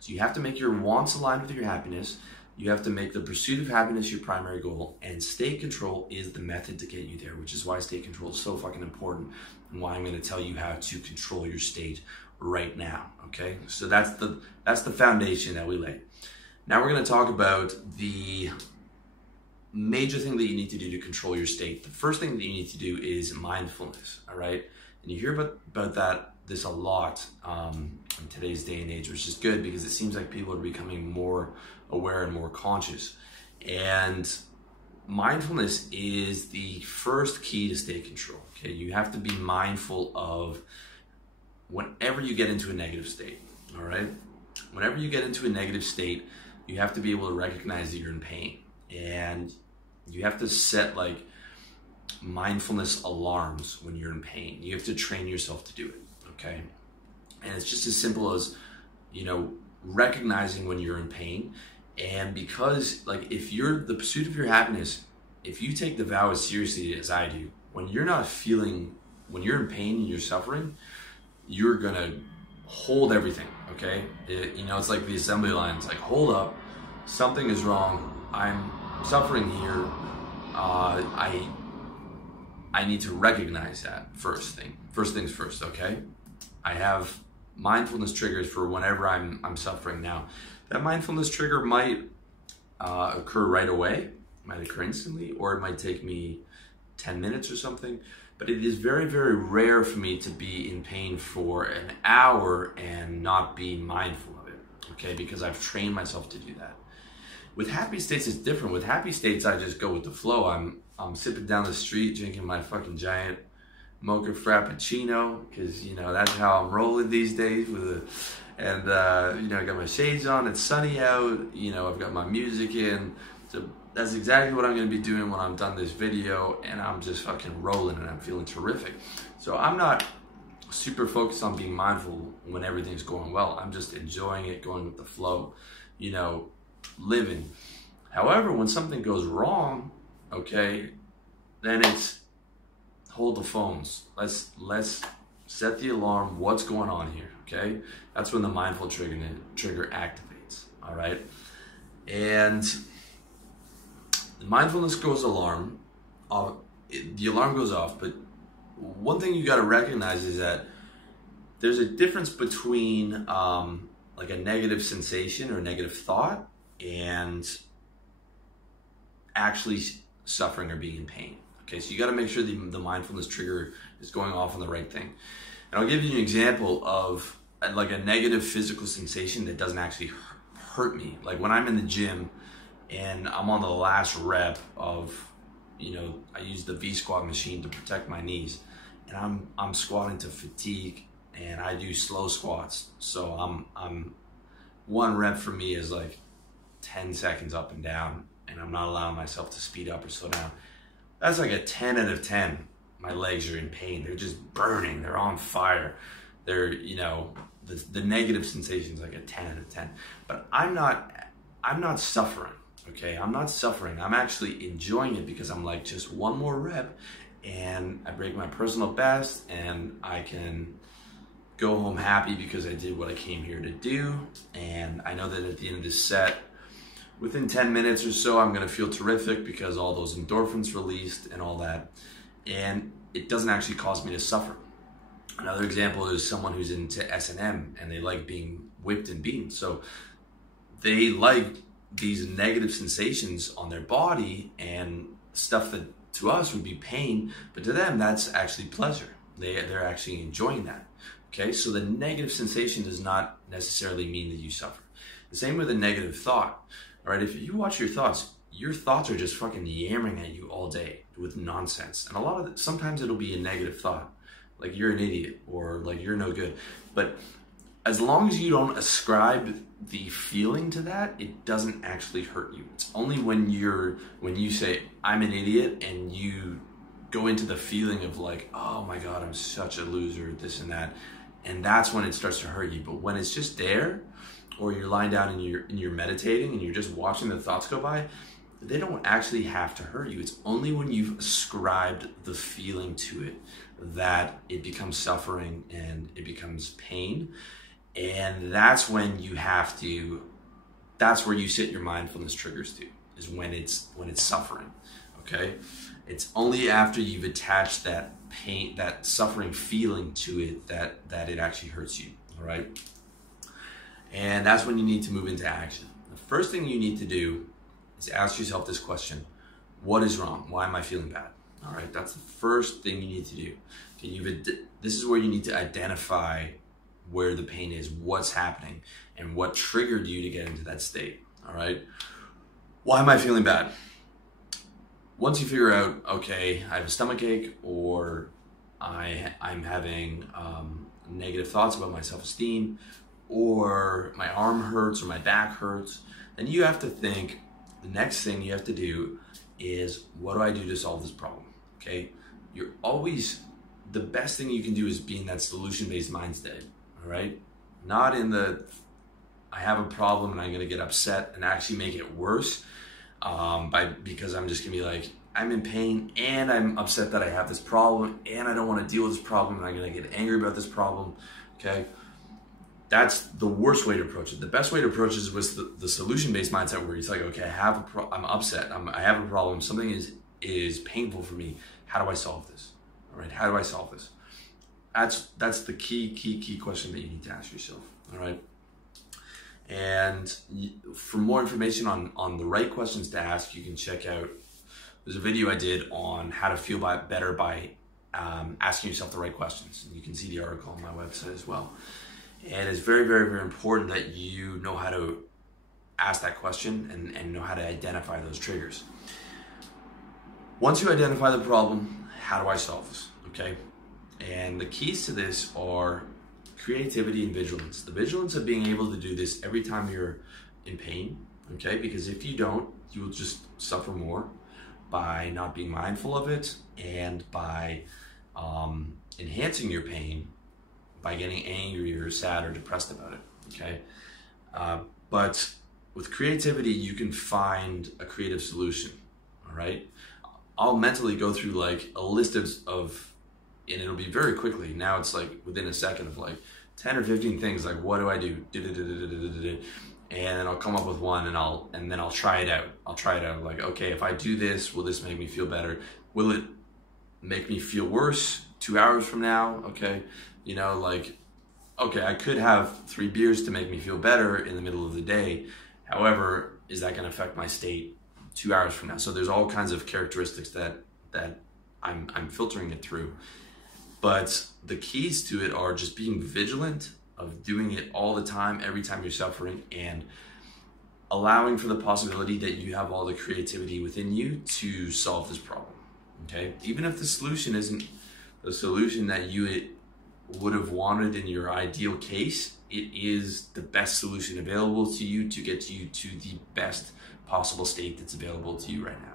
So you have to make your wants align with your happiness. You have to make the pursuit of happiness your primary goal, and state control is the method to get you there, which is why state control is so fucking important and why I'm going to tell you how to control your state right now, okay? So that's the foundation that we lay. Now we're going to talk about the major thing that you need to do to control your state. The first thing that you need to do is mindfulness, all right? And you hear about this a lot in today's day and age, which is good because it seems like people are becoming more aware and more conscious. And mindfulness is the first key to state control, okay? You have to be mindful of whenever you get into a negative state, all right? Whenever you get into a negative state, you have to be able to recognize that you're in pain. And you have to set like mindfulness alarms when you're in pain. You have to train yourself to do it, okay? And it's just as simple as, you know, recognizing when you're in pain. And because like if you're the pursuit of your happiness, if you take the vow as seriously as I do, when you're in pain and you're suffering, you're gonna hold everything, okay? It's like the assembly line. It's like, hold up, something is wrong. I'm suffering here. I need to recognize that first things first, okay? I have mindfulness triggers for whenever I'm suffering now. That mindfulness trigger might occur right away, might occur instantly, or it might take me 10 minutes or something. But it is very, very rare for me to be in pain for an hour and not be mindful of it, okay? Because I've trained myself to do that. With happy states, it's different. With happy states, I just go with the flow. I'm sipping down the street, drinking my fucking giant mocha frappuccino, because, you know, that's how I'm rolling these days. I got my shades on, it's sunny out, you know, I've got my music in. So that's exactly what I'm going to be doing when I'm done this video, and I'm just fucking rolling and I'm feeling terrific. So I'm not super focused on being mindful when everything's going well. I'm just enjoying it, going with the flow, you know, living. However, when something goes wrong, okay, then it's hold the phones. Let's set the alarm. What's going on here? Okay, that's when the mindful trigger activates. All right, and the mindfulness the alarm goes off. But one thing you got to recognize is that there's a difference between like a negative sensation or negative thought and actually suffering or being in pain. Okay, so you got to make sure the mindfulness trigger is going off on the right thing. And I'll give you an example of like a negative physical sensation that doesn't actually hurt me. Like when I'm in the gym and I'm on the last rep of, you know, I use the V squat machine to protect my knees, and I'm squatting to fatigue, and I do slow squats. So I'm one rep for me is like 10 seconds up and down, and I'm not allowing myself to speed up or slow down. That's like a 10 out of 10. My legs are in pain. They're just burning. They're on fire. They're, you know, the negative sensations like a 10 out of 10. But I'm not suffering, okay? I'm not suffering. I'm actually enjoying it because I'm like, just one more rep and I break my personal best and I can go home happy because I did what I came here to do. And I know that at the end of this set, within 10 minutes or so, I'm gonna feel terrific because all those endorphins released and all that. And it doesn't actually cause me to suffer. Another example is someone who's into S&M and they like being whipped and beaten. So they like these negative sensations on their body and stuff that to us would be pain, but to them that's actually pleasure. They're actually enjoying that. Okay, so the negative sensation does not necessarily mean that you suffer. The same with a negative thought. All right, if you watch your thoughts are just fucking yammering at you all day with nonsense. And sometimes it'll be a negative thought, like you're an idiot or like you're no good. But as long as you don't ascribe the feeling to that, it doesn't actually hurt you. It's only when you say, I'm an idiot, and you go into the feeling of like, oh my God, I'm such a loser, this and that. And that's when it starts to hurt you. But when it's just there, or you're lying down and you're meditating and you're just watching the thoughts go by, they don't actually have to hurt you. It's only when you've ascribed the feeling to it that it becomes suffering and it becomes pain. And that's when you have to, that's where you set your mindfulness triggers to, is when it's suffering, okay? It's only after you've attached that pain, that suffering feeling to it, that it actually hurts you, all right? And that's when you need to move into action. The first thing you need to do is ask yourself this question: what is wrong? Why am I feeling bad? All right, that's the first thing you need to do. Okay, this is where you need to identify where the pain is, what's happening, and what triggered you to get into that state. All right, why am I feeling bad? Once you figure out, okay, I have a stomach ache, or I'm having negative thoughts about my self-esteem, or my arm hurts or my back hurts, then you have to think, the next thing you have to do is, what do I do to solve this problem? Okay, you're always, the best thing you can do is be in that solution-based mindset, all right? Not in the, I have a problem and I'm gonna get upset and actually make it worse because I'm just gonna be like, I'm in pain and I'm upset that I have this problem and I don't wanna deal with this problem and I'm gonna get angry about this problem, okay? That's the worst way to approach it. The best way to approach it was the solution-based mindset, where it's like, okay, I'm upset, I have a problem, something is painful for me. How do I solve this? All right, how do I solve this? That's the key question that you need to ask yourself. All right. And for more information on the right questions to ask, you can check out, there's a video I did on how to feel better by asking yourself the right questions. And you can see the article on my website as well. And it's very, very, very important that you know how to ask that question and know how to identify those triggers. Once you identify the problem, how do I solve this? Okay. And the keys to this are creativity and vigilance. The vigilance of being able to do this every time you're in pain, okay? Because if you don't, you will just suffer more by not being mindful of it, and by enhancing your pain by getting angry or sad or depressed about it, okay? But with creativity, you can find a creative solution, all right? I'll mentally go through like a list of, and it'll be very quickly. Now it's like within a second of like 10 or 15 things, like what do I do? And then I'll come up with one, and then I'll try it out. I'll try it out like, okay, if I do this, will this make me feel better? Will it make me feel worse 2 hours from now? Okay, you know, like, okay, I could have 3 beers to make me feel better in the middle of the day. However, is that going to affect my state 2 hours from now? So there's all kinds of characteristics that I'm filtering it through. But the keys to it are just being vigilant of doing it all the time, every time you're suffering, and allowing for the possibility that you have all the creativity within you to solve this problem, okay? Even if the solution isn't the solution that you would have wanted in your ideal case, it is the best solution available to you to get you to the best possible state that's available to you right now.